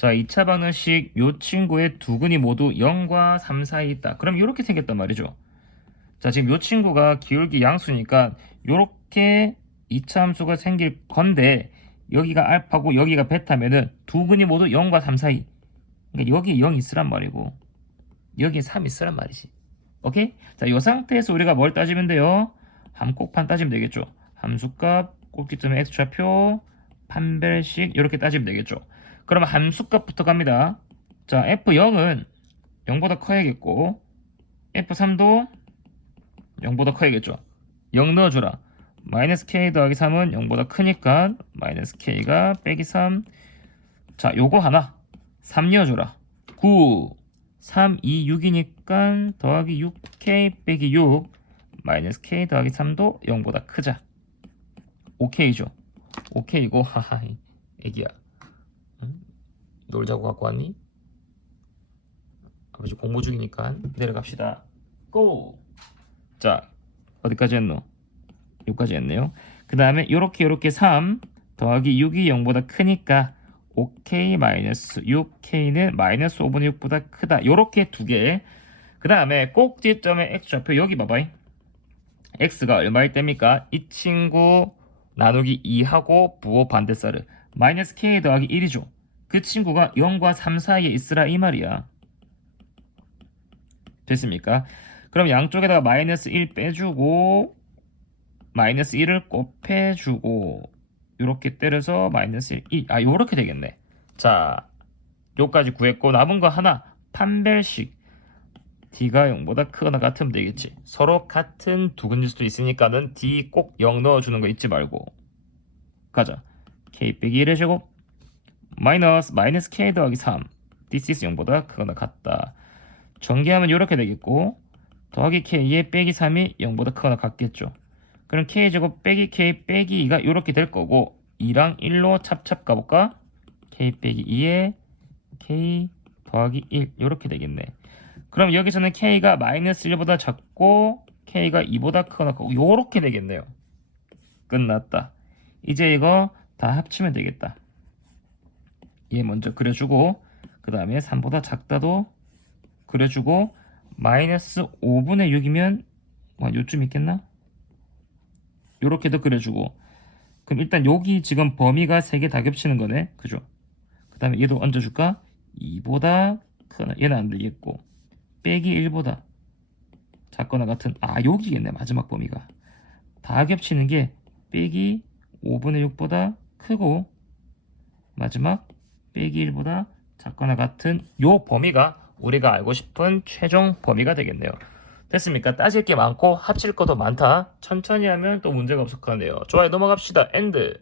자, 2차 방정식 요 친구의 두 근이 모두 0과 3 사이에 있다. 그럼 이렇게 생겼단 말이죠. 자, 지금 요 친구가 기울기 양수니까 요렇게 2차 함수가 생길 건데 여기가 알파고 여기가 베타면은 두 근이 모두 0과 3 사이. 그러니까 여기에 0 있으란 말이고 여기에 3 있으란 말이지. 오케이? 자, 이 상태에서 우리가 뭘 따지면 돼요? 함곡판 따지면 되겠죠. 함수값, 꼭지점의 x좌표, 판별식 이렇게 따지면 되겠죠. 그러면 함수값부터 갑니다. 자, f0은 0보다 커야겠고 f3도 0보다 커야겠죠. 0 넣어주라. 마이너스 k 더하기 3은 0보다 크니까 마이너스 k가 빼기 3. 자, 요거 하나 3 넣어주라. 9 3, 2, 6이니까 더하기 6k 빼기 6 마이너스 k 더하기 3도 0보다 크자. 오케이죠. 오케이고 하하 애기야. 응? 놀자고 갖고 왔니? 아버지 공부 중이니까 내려갑시다. 고! 자, 어디까지 했노? 6까지 했네요. 그 다음에 요렇게 요렇게 3 더하기 6이 0보다 크니까 5k 마이너스 6k는 마이너스 5분의 6보다 크다. 요렇게 두 개. 그 다음에 꼭지점의 x좌표 여기 봐봐. x가 얼마일 때입니까? 이 친구 나누기 2하고 부호 반대살을 마이너스 k 더하기 1이죠. 그 친구가 0과 3 사이에 있으라 이 말이야. 됐습니까? 그럼 양쪽에다가 마이너스 1 빼주고 마이너스 1을 곱해주고 이렇게 때려서 마이너스 1, 2. 아 요렇게 되겠네. 자 요까지 구했고 남은 거 하나 판별식 d가 0보다 크거나 같으면 되겠지. 서로 같은 두 근일 수도 있으니까는 d 꼭 0 넣어주는 거 잊지 말고 가자. k 빼기 1의 제곱 마이너스 마이너스 k 더하기 3 this is 0보다 크거나 같다. 전개하면 이렇게 되겠고 더하기 k의 빼기 3이 0보다 크거나 같겠죠. 그럼 k 제곱 빼기 k 빼기 2가 이렇게 될 거고 2랑 1로 찹찹 가볼까? k 빼기 2에 k 더하기 1 이렇게 되겠네. 그럼 여기서는 k가 마이너스 1보다 작고 k가 2보다 크거나 같고 이렇게 되겠네요. 끝났다. 이제 이거 다 합치면 되겠다. 얘 먼저 그려주고 그 다음에 3보다 작다도 그려주고 마이너스 5분의 6이면 와 요쯤 있겠나? 요렇게도 그려주고 그럼 일단 여기 지금 범위가 3개 다 겹치는 거네 그죠? 그 다음에 얘도 얹어줄까? 2보다 크나 얘는 안 되겠고 빼기 1보다 작거나 같은 아 여기겠네 마지막 범위가 다 겹치는 게 빼기 5분의 6보다 크고 마지막 빼기 1보다 작거나 같은 요 범위가 우리가 알고 싶은 최종 범위가 되겠네요. 됐습니까? 따질 게 많고 합칠 것도 많다. 천천히 하면 또 문제가 없을 거네요. 좋아요 넘어갑시다. 엔드.